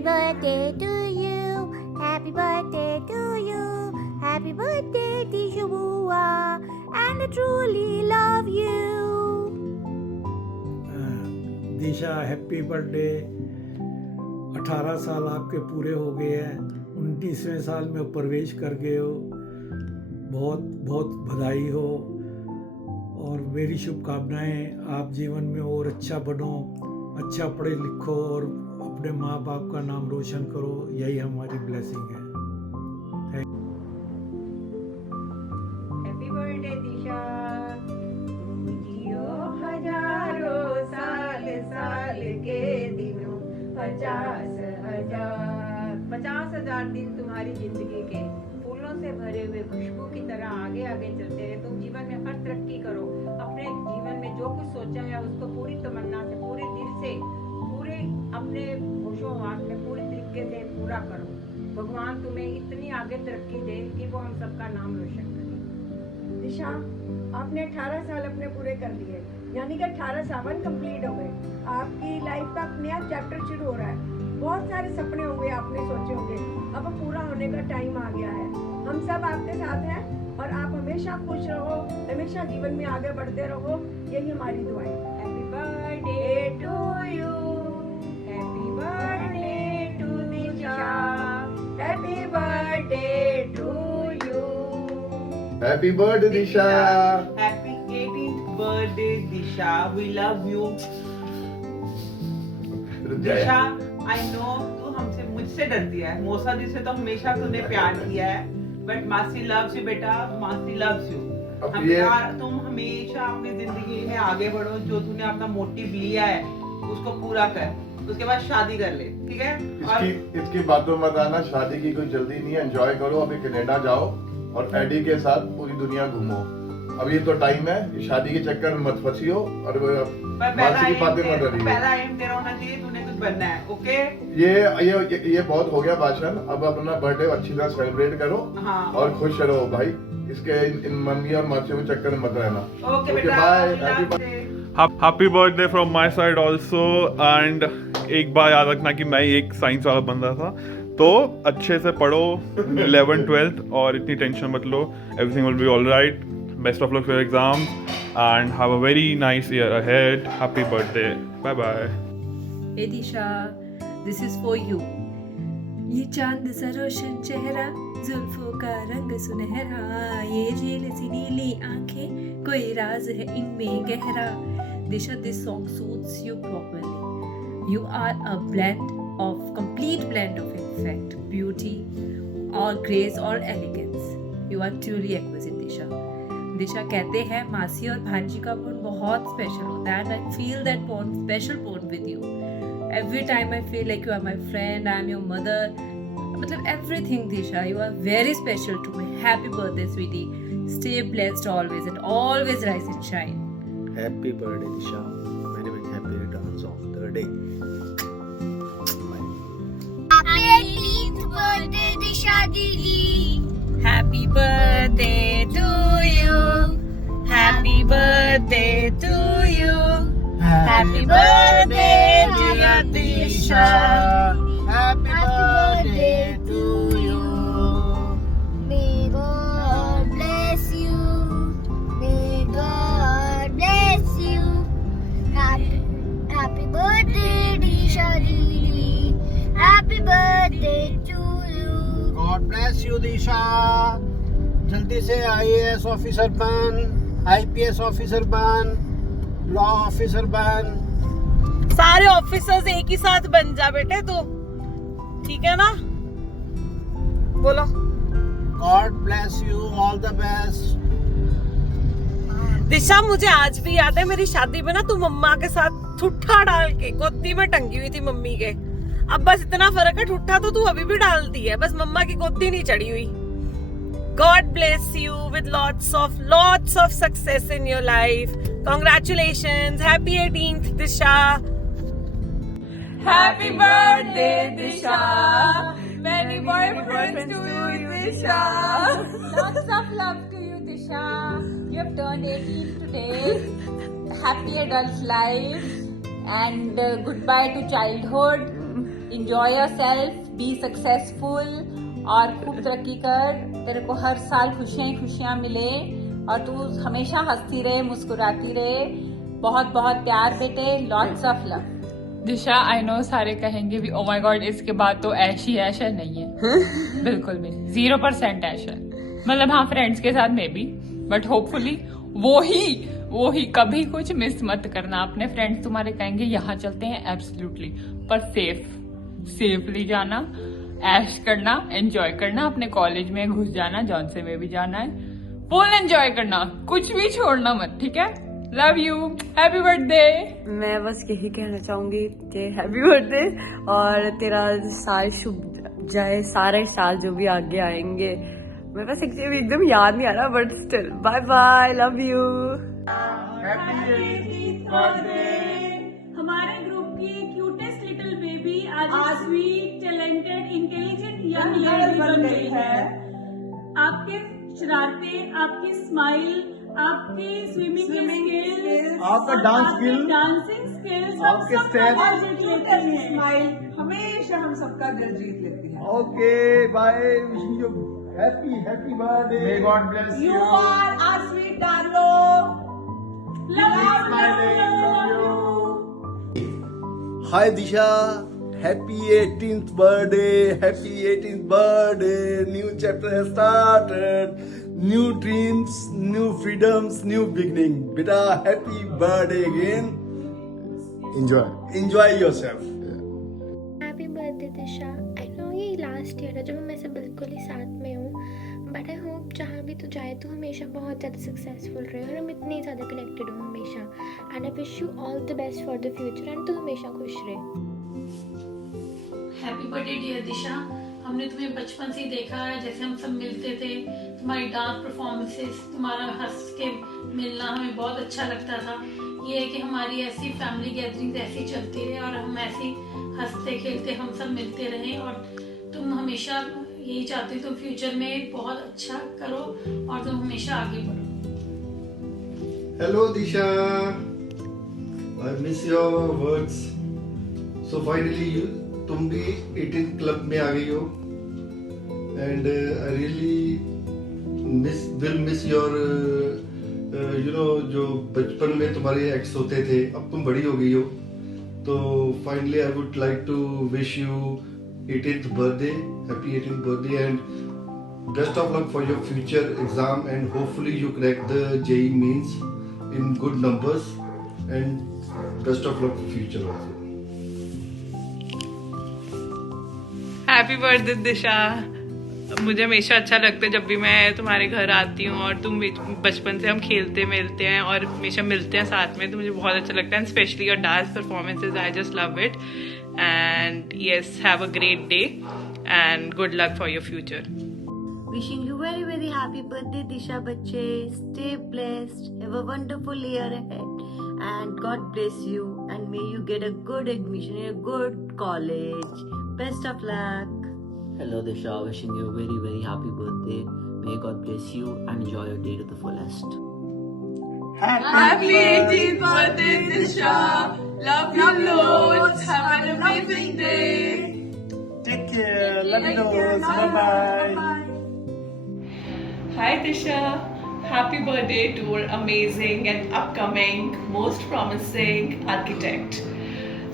Happy birthday to you. Happy birthday to you. Happy birthday, Disha Bua. And I truly love you. Disha happy birthday. 18 साल आपके पूरे हो गए हैं, 19वें साल में प्रवेश कर गए हो। बहुत बहुत बधाई हो और मेरी शुभकामनाएं। आप जीवन में और अच्छा बनो, अच्छा पढ़े लिखो और अपने माँ बाप का नाम रोशन करो। यही हमारी ब्लेसिंग है। हैप्पी बर्थडे दिशा, जियो हजारों साल, साल के दिनों 50,000 दिन तुम्हारी जिंदगी के फूलों से भरे हुए खुशबू की तरह आगे आगे चलते रहे। तुम जीवन में हर तरक्की करो, अपने जीवन में जो कुछ सोचा है उसको पूरी तमन्ना से, पूरे दिल से, पूरे अपने होशो हवास में पूरी तरीके से पूरा करो। भगवान तुम्हें इतनी आगे तरक्की दे कि वो हम सबका नाम रोशन करे। दिशा, आपने 18 साल अपने पूरे कर लिए, यानी कि 18 सावन कंप्लीट हो गए। आपकी लाइफ का नया चैप्टर शुरू हो रहा है। बहुत सारे सपने होंगे, आपने सोचे होंगे, अब पूरा होने का टाइम आ गया है। हम सब आपके साथ हैं और आप हमेशा खुश रहो, हमेशा जीवन में आगे बढ़ते रहो, यही हमारी दुआ है। Happy birthday to you, happy birthday to Disha, happy birthday to you. Happy birthday Disha. Happy 18th birthday, Disha. We love you. Disha, I know तू हमसे मुझसे डरती है। मौसा दी से तो हमेशा तूने प्यार किया है, but मासी loves you बेटा, मासी loves you. तुम हमेशा अपनी जिंदगी में आगे बढ़ो, जो तूने अपना मोटिव लिया है उसको पूरा कर, उसके बाद शादी कर ले, ठीक है? इसकी बातों मत आना, शादी की कोई जल्दी नहीं है। एंजॉय करो, अभी कनाडा जाओ और एडी के साथ पूरी दुनिया घूमो। अभी तो टाइम है, शादी के चक्कर में मत फंसियो और मासी की बातें मत करिए। पहला एम तेरा होना चाहिए, तूने कुछ बनना है, ओके? ये बहुत हो गया भाषण। अब अपना बर्थडे अच्छी तरह सेलिब्रेट करो। हाँ। और खुश रहो भाई। इसके इन मम्मी और मासियों के चक्कर में मत रहना। ओके बेटा, bye. Happy birthday from my side also. And एक बार याद रखना कि मैं एक साइंस वाला बंदा था, तो अच्छे से पढ़ो 11th 12th और इतनी टेंशन मत लो। Everything will be all right. Best of luck for exams and have a very nice year ahead. Happy birthday, bye bye. Hey Disha, this is for you. ये चांद सा रोशन चेहरा, जुल्फों का रंग सुनहरा, ये झील सी नीली आंखें, कोई राज है इनमें गहरा। Disha, this song suits you properly. You are a complete blend of effect, beauty, or grace or elegance. You are truly exquisite, Disha. Disha, कहते हैं मासी और भांजी का बॉन्ड बहुत स्पेशल होता है, and I feel that bond, special bond with you. Every time I feel like you are my friend, I am your mother. मतलब everything, Disha. You are very special to me. Happy birthday, sweetie. Stay blessed always and always rise and shine. Happy birthday, Disha. Many happy returns of the day. Happy 18th birthday, Disha Didi. Happy birthday to you. Happy birthday to you. Happy birthday, dear Disha. Happy birthday to you. May God bless you. May God bless you. Happy birthday, Disha Didi. Happy birthday to you. God bless you, Disha. जल्दी से IAS officer बन, IPS officer बन, law officer बन। सारे officers एक ही साथ बन जा बेटे तू, ठीक है ना? बोलो। God bless you, all the best. दिशा, मुझे आज भी याद है मेरी शादी में ना तू मम्मा के साथ ठुट्ठा डाल के गोदी में टंगी हुई थी मम्मी के। अब बस इतना फर्क है, ठुट्ठा तो तू अभी भी डालती है, बस मम्मा की गोदी नहीं चढ़ी हुई। God bless you with lots of success in your life. Congratulations. Happy 18th, Disha. Happy birthday, Disha. Many boyfriends to you, Disha. Lots of love to you, Disha. You have turned 18 today. Happy adult life and goodbye to childhood. enjoy yourself, be successful और खूब तरक्की कर. तेरे को हर साल खुशियां ही खुशियां मिले और तू हमेशा हंसती रहे, मुस्कुराती रहे. बहुत बहुत प्यार बेटे. Lots of love. Disha, I know सारे कहेंगे भी ओ माय गॉड इसके बाद तो ऐश ही ऐश है. नहीं है बिल्कुल भी 0% ऐश है. मतलब हाँ, फ्रेंड्स के साथ में भी, बट होपफुली वो ही कभी कुछ मिस मत करना. अपने फ्रेंड्स तुम्हारे कहेंगे यहाँ चलते हैं, एब्सोल्युटली, पर सेफली जाना, ऐश करना, एंजॉय करना. अपने कॉलेज में घुस जाना, जॉनसन में भी जाना है, फुल एंजॉय करना, कुछ भी छोड़ना मत. ठीक है? Love you. Happy birthday. मैं बस यही कहना चाहूंगी कि हैप्पी बर्थडे और तेरा साल शुभ जाए. सारे साल जो भी आगे आएंगे, मेरे पास एकदम याद नहीं आ रहा, but still bye bye. Love you. हमारे ग्रुप की क्यूटेस्ट लिटिल बेबी आज sweet, talented, intelligent young lady बन गई है. आपके शरारतें, आपकी स्माइल, आपकी स्विमिंग स्किल्स, आपका डांसिंग स्किल्स, आपके स्माइल हमेशा हम सबका दिल जीत लेती है. Okay bye. Wishing you happy birthday. May God bless you. You are our sweet darling. Hi Disha, happy 18th birthday, happy 18th birthday. New chapter has started, new dreams, new freedoms, new beginning. Beta, happy birthday again. Enjoy yourself. Happy birthday Disha. I know ये last year है जब मैं से बिल्कुल ही साथ में हूँ, but I hope जहाँ भी तू जाए तो हमेशा बहुत ज़्यादा सक्सेसफुल रहे और हम इतने ज़्यादा कनेक्टेड हो हमेशा. And I wish you all the best for the future and तू हमेशा खुश रहे. हैप्पी बर्थडे डियर दिशा. हमने तुम्हें बचपन से ही देखा है, जैसे हम सब मिलते थे, तुम्हारी डांस परफॉर्मेंसेस, तुम्हारा हंस के मिलना हमें बहुत अच्छा लगता था. ये है कि हमारी ऐसी फैमिली गैदरिंग ऐसी चलती रहे और हम ऐसे हंसते खेलते हम सब मिलते रहें. और तुम हमेशा यही चाहती हो, तुम फ्यूचर में बहुत अच्छा करो और तुम हमेशा आगे बढ़ो. Hello Disha, I miss your words. So finally तुम भी 18th क्लब में आ गई हो and I really will miss your जो बचपन में तुम्हारे एक्स होते थे. अब तुम बड़ी हो गई हो, तो finally I would like to wish you 18th birthday, happy 18th birthday and best of luck for your future exam and hopefully you crack the JEE mains in good numbers and best of luck for future also. Happy birthday Disha. मुझे हमेशा अच्छा लगता है जब भी मैं तुम्हारे घर आती हूँ और तुम बचपन से हम खेलते मिलते हैं और हमेशा मिलते हैं साथ में, तो मुझे बहुत अच्छा लगता है. Specially your dance performances, I just love it. And yes, have a great day and good luck for your future. Wishing you very very happy birthday Disha bachche. Stay blessed, have a wonderful year ahead and God bless you and may you get a good admission in a good college. Best of luck. Hello Disha, wishing you a very very happy birthday. May God bless you and enjoy your day to the fullest. Happy 18th birthday Disha. Love you loads. Have an amazing day. Take care. Love you loads. Bye. Hi Disha, happy birthday to our amazing and upcoming, most promising architect.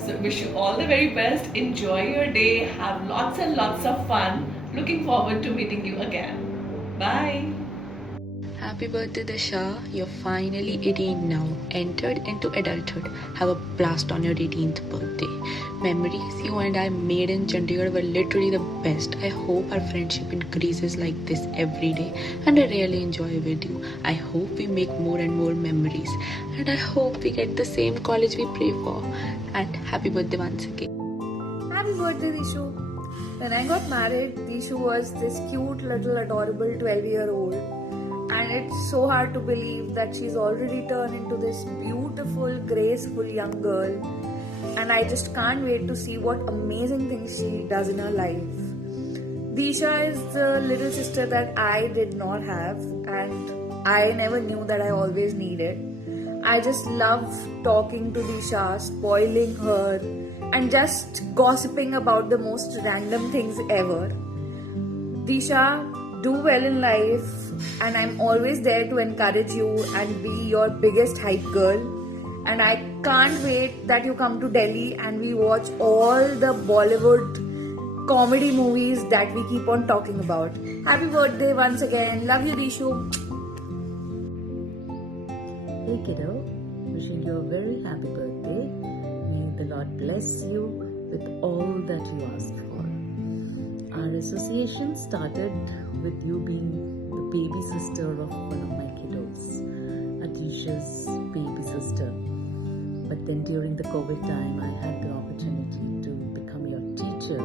So wish you all the very best. Enjoy your day. Have lots and lots of fun. Looking forward to meeting you again. Bye. Happy birthday Disha, you're finally 18 now, entered into adulthood. Have a blast on your 18th birthday. Memories you and I made in Chandigarh were literally the best. I hope our friendship increases like this every day and I really enjoy with you. I hope we make more and more memories and I hope we get the same college we pray for. And happy birthday once again. Happy birthday Dishu. When I got married, Dishu was this cute little adorable 12-year-old. And it's so hard to believe that she's already turned into this beautiful, graceful young girl. And I just can't wait to see what amazing things she does in her life. Disha is the little sister that I did not have and I never knew that I always needed. I just love talking to Disha, spoiling her, and just gossiping about the most random things ever. Disha, do well in life, and I'm always there to encourage you and be your biggest hype girl. And I can't wait that you come to Delhi and we watch all the Bollywood comedy movies that we keep on talking about. Happy birthday once again. Love you, Dishu. Hey kiddo, wishing you a very happy birthday. May the Lord bless you with all that you ask for. Our association started with you being the baby sister of one of my kiddos, Adisha's baby sister. But then during the COVID time, I had the opportunity to become your teacher,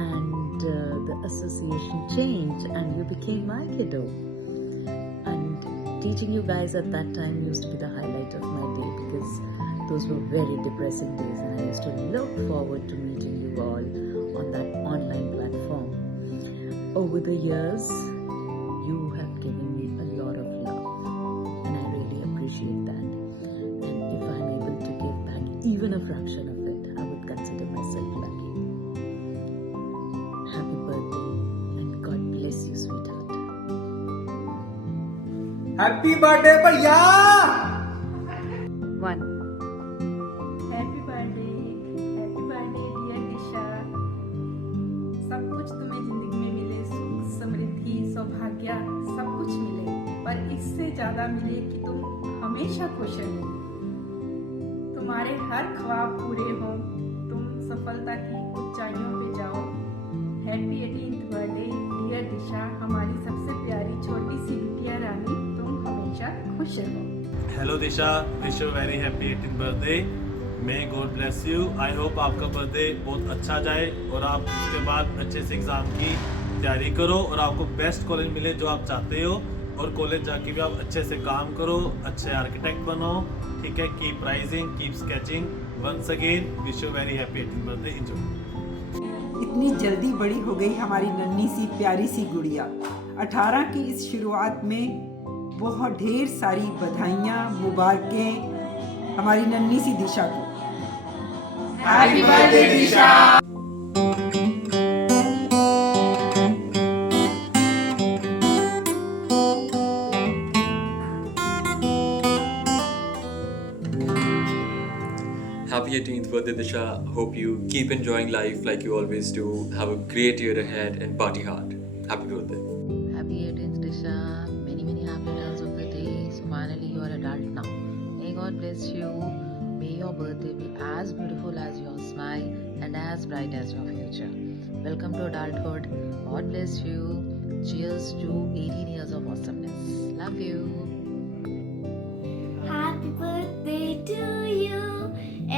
and the association changed and you became my kiddo. And teaching you guys at that time used to be the highlight of my day, because those were very depressing days and I used to look forward to meeting you all on that online platform. Over the years, you have given me a lot of love and I really appreciate that. And if I'm able to give back even a fraction of it, I would consider myself lucky. Happy birthday and God bless you, sweetheart. Happy birthday भैया। 1. Happy birthday dear दिशा। सब कुछ तुम्हें जिंदगी में मिले, सुख समृद्धि सौभाग्य सब कुछ मिले, पर इससे ज्यादा मिले कि तुम हमेशा खुश रहो, तुम्हारे हर ख्वाब पूरे हों, तुम सफलता की ऊंचाइयों पे जाओ। हैप्पी 18th बर्थडे डियर दिशा, हमारी सबसे प्यारी छोटी सी बिटिया रानी, तुम हमेशा खुश रहो। Hello Disha, wish you very happy 18th birthday. May God bless you. I hope आपका बर्थडे बहुत अच्छा जाए और आप उसके बाद अच्छे से एग्ज़ाम की तैयारी करो और आपको बेस्ट कॉलेज मिले जो आप चाहते हो, और कॉलेज जाके भी आप अच्छे से काम करो, अच्छे आर्किटेक्ट बनो, ठीक है। Keep rising, keep sketching. Once again wish you very happy 18th birthday. Enjoy. इतनी जल्दी बड़ी हो गई हमारी नन्ही सी प्यारी सी गुड़िया। 18 की इस शुरुआत में बहुत ढेर सारी बधाइयाँ, मुबारकें हमारी नन्ही सी दिशा को। Happy birthday Disha. Happy 18th birthday Disha. Hope you keep enjoying life like you always do. Have a great year ahead and party hard. Happy birthday. Happy 18th Disha. Many happy returns of the day. So finally you are adult now. May God bless you. May your birthday be as beautiful as your smile and as bright as your future. Welcome to adulthood. God bless you. Cheers to 18 years of awesomeness. Love you. Happy birthday to you.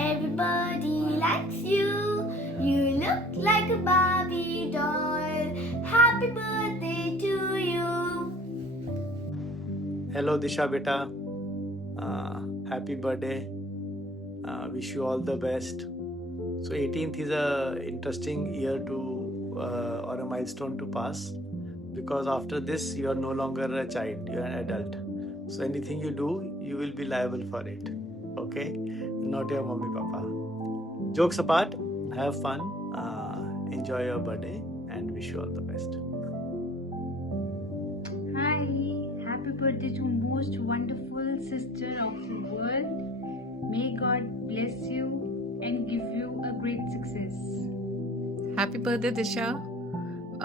Everybody likes you. You look like a Barbie doll. Happy birthday to you. Hello Disha beta. Happy birthday. Wish you all the best. So 18th is a interesting year to or a milestone to pass, because after this you are no longer a child, you are an adult. So anything you do, you will be liable for it. Okay? Not your mommy papa. Jokes apart, have fun, enjoy your birthday and wish you all the best. Hi, happy birthday to most wonderful sister of the world. May God bless you and give you a great success. Happy birthday Disha.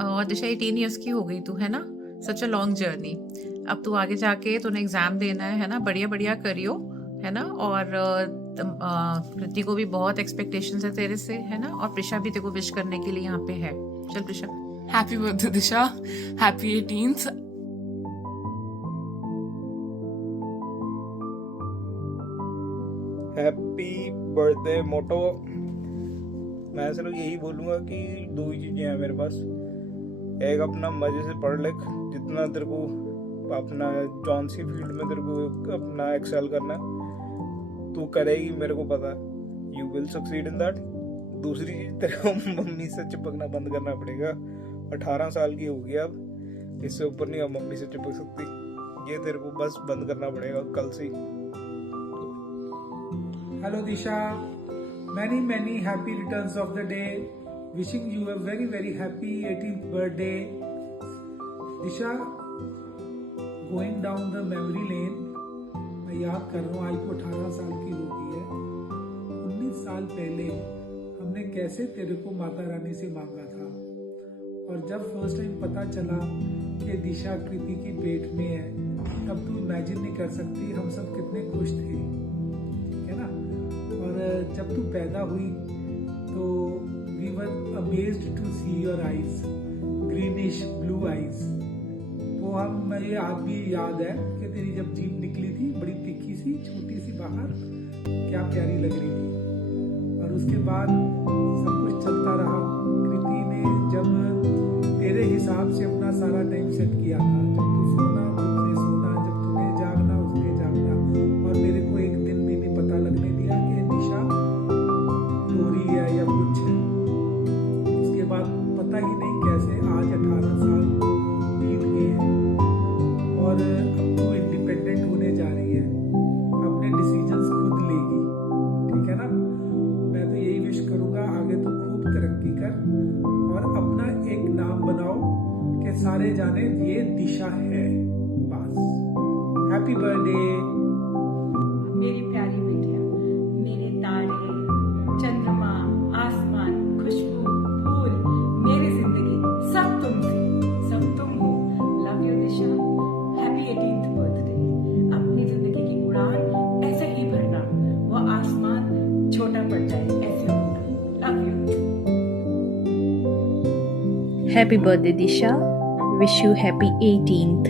और Disha 18 years की हो गई तू, है ना। सच a long journey. अब तू आगे जाके तूने एग्जाम देना है ना। बढ़िया करियो, है ना। और कृति को भी बहुत एक्सपेक्टेशंस है तेरे से, है ना। और प्रिशा भी तेरे को विश करने के लिए यहाँ पे है। चल Prisha. Happy birthday Disha. Happy 18th। Happy birthday मोटो। मैं सिर्फ यही बोलूँगा कि दो ही चीज़ें हैं मेरे पास। एक, अपना मज़े से पढ़ लिख, जितना तेरे को अपना जौन सी फील्ड में तेरे को अपना एक्सेल करना है तू करेगी, मेरे को पता है। You will succeed in that. दूसरी चीज़, तेरे को मम्मी से चिपकना बंद करना पड़ेगा। 18 साल की होगी अब, इससे ऊपर नहीं अब मम्मी से चिपक सकती। ये तेरे को बस बंद करना पड़ेगा कल से ही। Hello Disha, many happy returns of the day. Wishing you a very happy 18th birthday. Disha, going down the memory lane, मैं याद कर रहा हूँ आज को 18 साल की हो गई है। 19 साल पहले हमने कैसे तेरे को माता रानी से मांगा था, और जब फर्स्ट टाइम पता चला कि दिशा कृति की पेट में है, तब तू इमेजिन नहीं कर सकती हम सब कितने खुश थे, ठीक है ना। और जब तू पैदा हुई तो we were amazed to see your eyes, greenish blue eyes. तो हम मुझे आज भी याद है कि तेरी जब जीभ निकली थी, बड़ी तिखी सी छोटी सी बाहर, क्या प्यारी लग रही थी। और उसके बाद सब कुछ चलता रहा। कृति ने जब तेरे हिसाब से अपना सारा टाइम सेट किया था, जब तू सोना उसने सोना, जब तूने जागना उसने जागना, और मेरे को एक दिन भी नहीं पता लगने दिया कि दिशा रो रही है या कुछ है। उसके बाद पता ही नहीं कैसे आज 18 साल बीत गए हैं और अब तू इंडिपेंडेंट होने जा रही है, अपने डिसीजंस खुद लेगी, ठीक है ना। मैं तो यही विश करूंगा आगे तो खूब तरक्की कर और अपना एक नाम बनाओ कि सारे जाने ये दिशा है। बस हैप्पी बर्थडे मेरी प्यारी बिटिया, मेरे तारे, चंद्रमा, आसमान, खुशबू, फूल, मेरी जिंदगी सब तुमसे, सब तुम हो। Love you Disha, happy 18th birthday. अपनी जिंदगी की उड़ान ऐसे ही भरना, वो आसमान छोटा पड़ जाए ऐसे होना। Love you. Happy birthday Disha, wish you happy 18th.